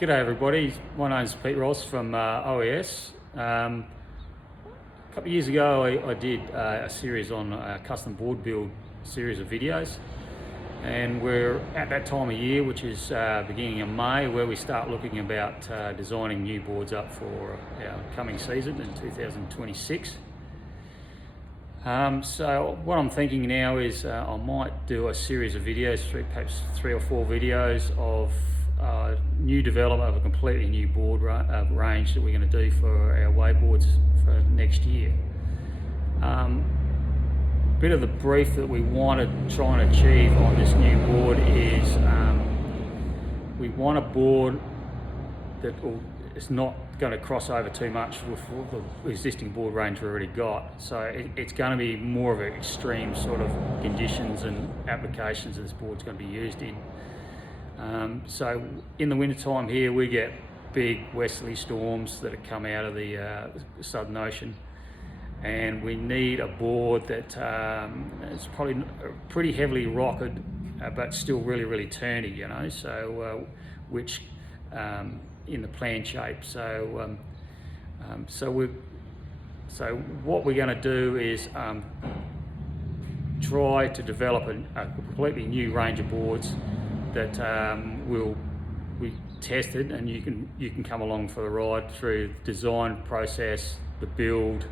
G'day everybody, my name's Pete Ross from OES. A couple of years ago I did a series on a custom board build series of videos, and we're at that time of year, which is beginning of May, where we start looking about designing new boards up for our coming season in 2026. So what I'm thinking now is I might do a series of videos, perhaps 3 or 4 videos of new development of a completely new board range that we're going to do for our wakeboards for next year. Bit of the brief that we want to try and achieve on this new board is we want a board that is not going to cross over too much with the existing board range we've already got. So it's going to be more of an extreme sort of conditions and applications that this board's going to be used in. So in the winter time here, we get big westerly storms that come out of the Southern Ocean, and we need a board that is probably pretty heavily rocketed, but still really turny, you know, so which in the plan shape. So what we're going to do is try to develop a completely new range of boards that we tested, and you can come along for the ride through the design process, the build,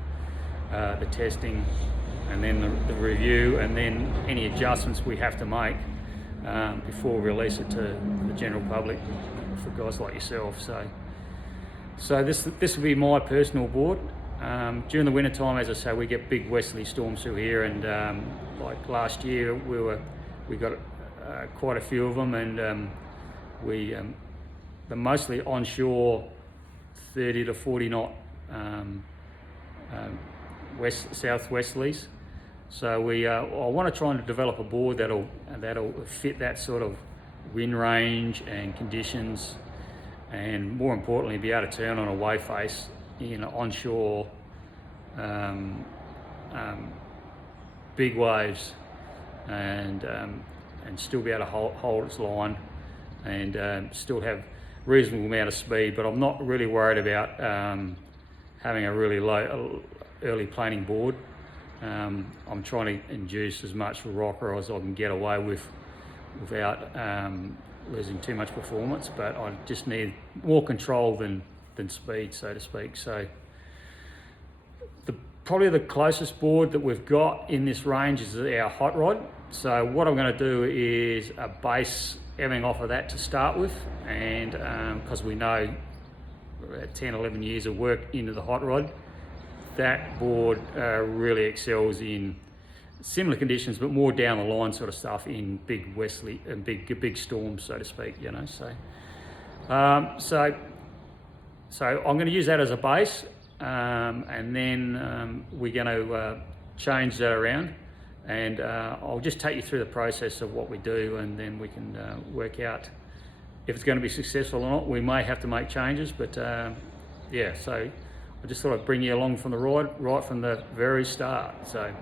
the testing, and then the review, and then any adjustments we have to make before we release it to the general public for guys like yourself. So this will be my personal board. During the winter time, as I say, we get big westerly storms through here, and like last year we got quite a few of them, and they're mostly onshore 30 to 40 knot southwesterlies. So I want to try and develop a board that'll fit that sort of wind range and conditions, and more importantly be able to turn on a wave face in onshore big waves, and still be able to hold its line, and still have reasonable amount of speed. But I'm not really worried about having a really low early planing board. I'm trying to induce as much rocker as I can get away with without losing too much performance, but I just need more control than speed, so to speak. So probably the closest board that we've got in this range is our hot rod. So what I'm going to do is a base everything off of that to start with, and because we know 10-11 years of work into the hot rod, that board really excels in similar conditions, but more down the line sort of stuff in big westerly and big storms, so to speak, you know. So so I'm going to use that as a base, and then we're going to change that around, and I'll just take you through the process of what we do, and then we can work out if it's going to be successful or not. We may have to make changes, but yeah, so I just thought I'd bring you along from the ride, right from the very start. So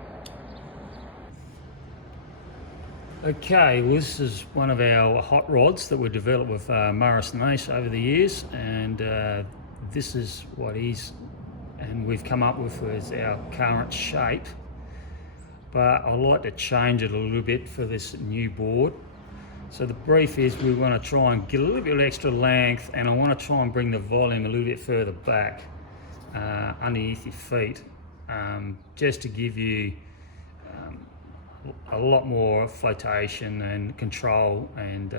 okay, well, this is one of our hot rods that we developed with Morris and Ace over the years, and this is what we've come up with as our current shape. But I like to change it a little bit for this new board. So the brief is we want to try and get a little bit of extra length, and I want to try and bring the volume a little bit further back underneath your feet, just to give you a lot more flotation and control, and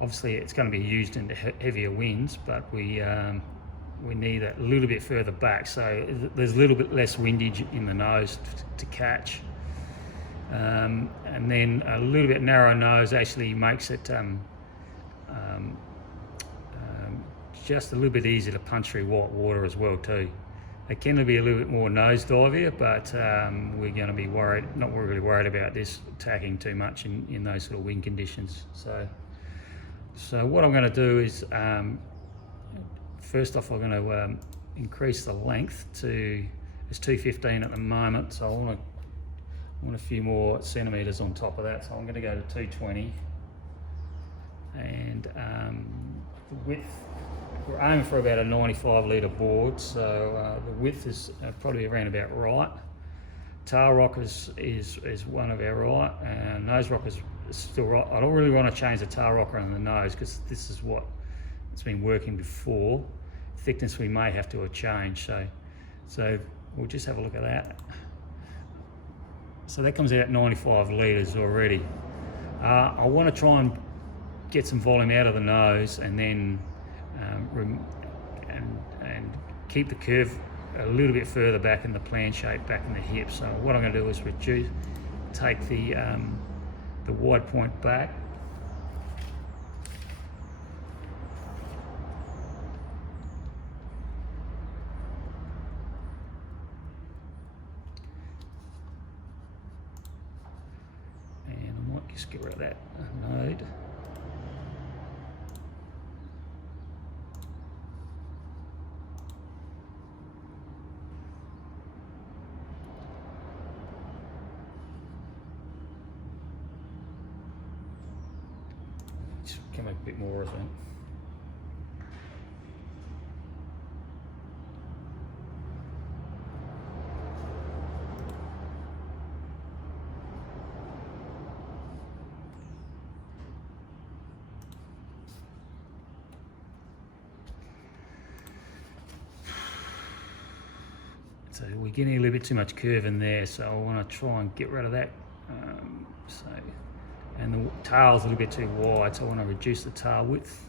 obviously it's going to be used in heavier winds, but we need that a little bit further back, so there's a little bit less windage in the nose to catch, and then a little bit narrow nose actually makes it just a little bit easier to punch through white water as well too. It can be a little bit more nosedive, but we're going to be not really worried about this attacking too much in those sort of wind conditions. So what I'm going to do is first off, I'm going to increase the length to, it's 215 at the moment, so I want a few more centimetres on top of that, so I'm going to go to 220, and the width, we're aiming for about a 95 litre board, so the width is probably around about right. Tail rock is one of our right, and nose rock is still right. I don't really want to change the tail rocker on the nose because this is what it's been working before. Thickness we may have to change, so we'll just have a look at that. So that comes out at 95 litres already. I want to try and get some volume out of the nose, and then and keep the curve a little bit further back in the plan shape, back in the hip. So what I'm going to do is take the wide point back. And I might just get rid of that node. Can make a bit more, I think. So we're getting a little bit too much curve in there, so I want to try and get rid of that. And the tail's a little bit too wide, so I want to reduce the tail width.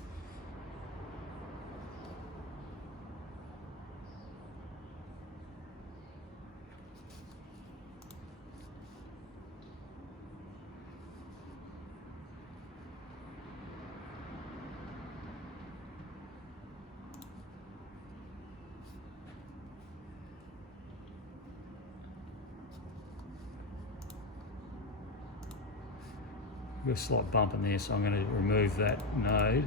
Got a slight bump in there, so I'm going to remove that node.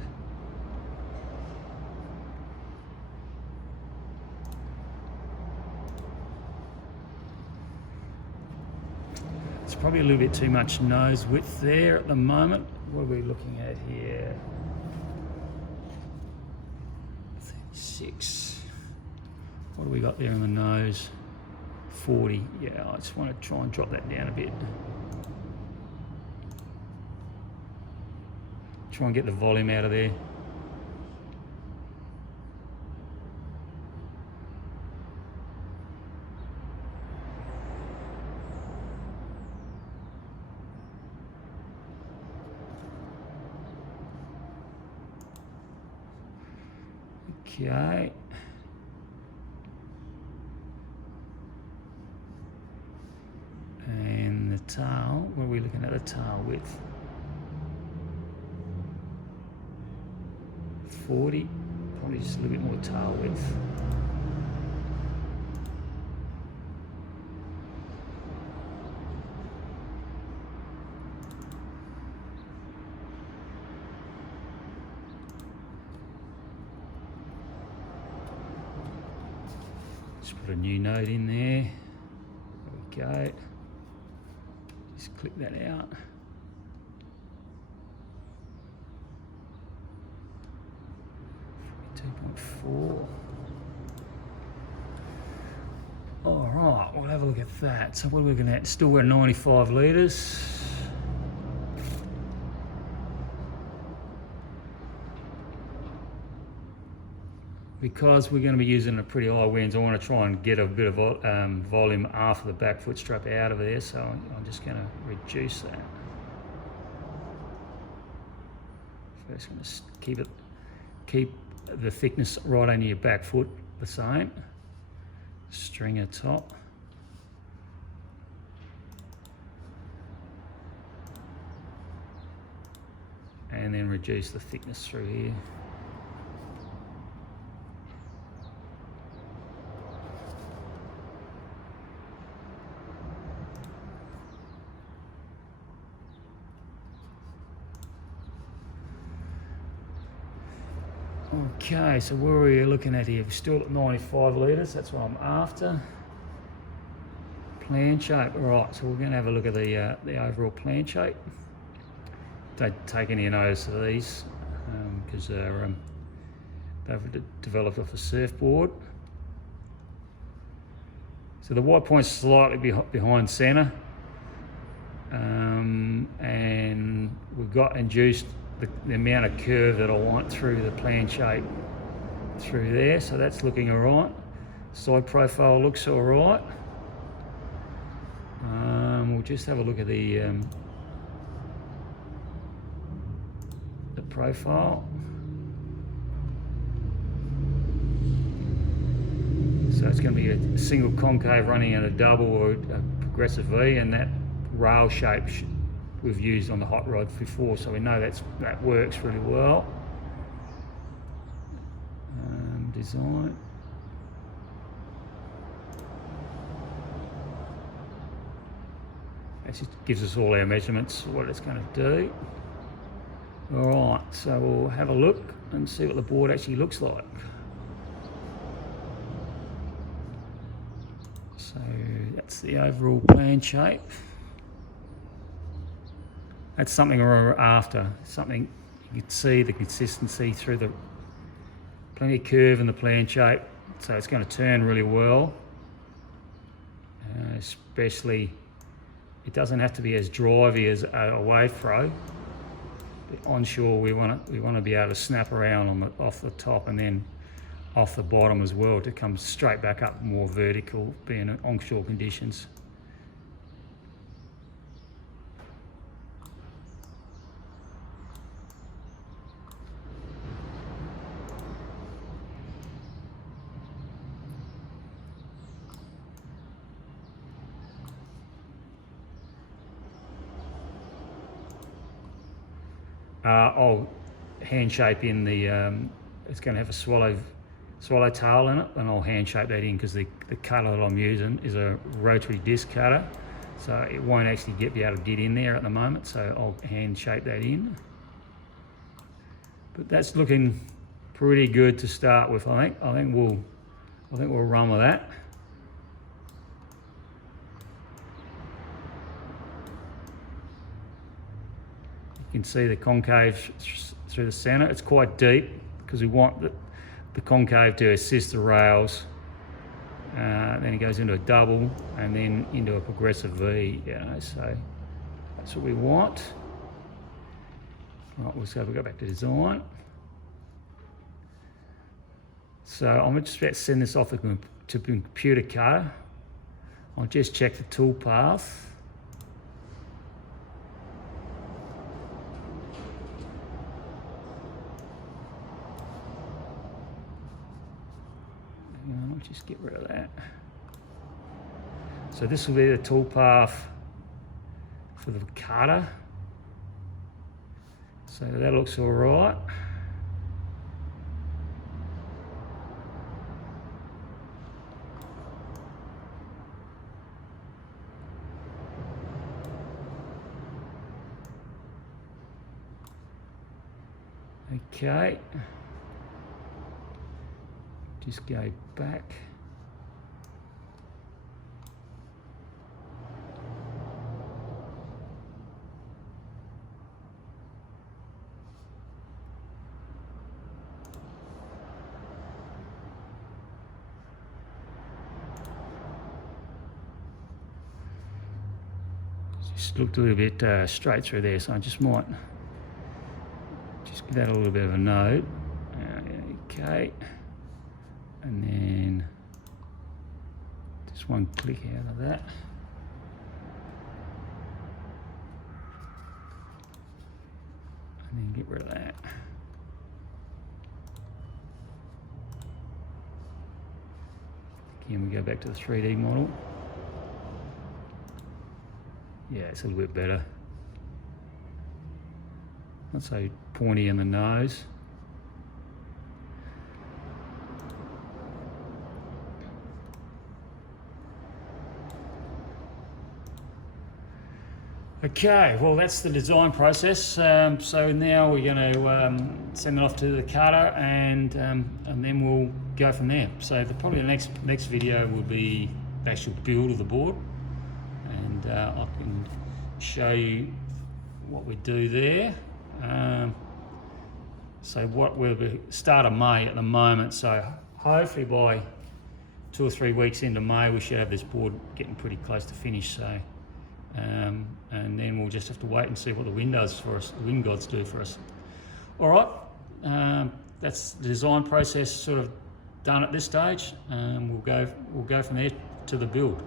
It's probably a little bit too much nose width there at the moment. What are we looking at here? 36. What do we got there in the nose? 40. Yeah, I just want to try and drop that down a bit. Try and get the volume out of there. Okay. And the tail, what are we looking at the tail width? 40, probably just a little bit more tail width. Just put a new node in there. There we go. Just click that out. All right, we'll have a look at that. So what are we looking at? Still at 95 litres. Because we're going to be using a pretty high winds, I want to try and get a bit of volume after the back foot strap out of there, so I'm just going to reduce that. First, going to keep the thickness right under your back foot the same. Stringer top. And then reduce the thickness through here. Okay, so where are we looking at here? We're still at 95 litres, that's what I'm after. Plan shape, all right, so we're going to have a look at the overall plan shape. Don't take any notice of these because they're they've developed off a surfboard. So the white point's slightly behind centre, and we've got induced the amount of curve that I want through the plan shape through there, so that's looking all right. Side profile looks all right. We'll just have a look at the profile. So it's going to be a single concave running at a double or a progressive V, and that rail shape we've used on the hot rod before, so we know that works really well. Design. That just gives us all our measurements, what it's going to do. All right, so we'll have a look and see what the board actually looks like. So that's the overall plan shape. That's something we're after, something you can see the consistency through the plenty of curve in the plan shape, so it's going to turn really well. Especially, it doesn't have to be as drivey as a wave throw. But onshore, we want to be able to snap around off the top and then off the bottom as well to come straight back up more vertical, being in onshore conditions. I'll hand shape in the, it's going to have a swallow tail in it, and I'll hand shape that in because the cutter that I'm using is a rotary disc cutter, so it won't actually be able to get in there at the moment, so I'll hand shape that in. But that's looking pretty good to start with, I think. I think we'll run with that. You can see the concave through the centre. It's quite deep because we want the concave to assist the rails. Then it goes into a double and then into a progressive V, you know, so that's what we want. Right, we'll go back to design. So I'm just about to send this off to computer cutter. I'll just check the tool path. I'll just get rid of that. So this will be the tool path for the cutter. So that looks all right. Okay. Just go back. Just looked a little bit straight through there, so I just might just give that a little bit of a note. Okay. And then just one click out of that. And then get rid of that. Again, we go back to the 3D model. Yeah, it's a little bit better. Not so pointy in the nose. Okay, well that's the design process. So now we're going to send it off to the cutter, and then we'll go from there. So probably the next video will be the actual build of the board, and I can show you what we do there. So what we'll be start of May at the moment. So hopefully by 2 or 3 weeks into May, we should have this board getting pretty close to finish. So, and then we'll just have to wait and see what the wind does for us. The wind gods do for us. All right, that's the design process sort of done at this stage. We'll go from there to the build.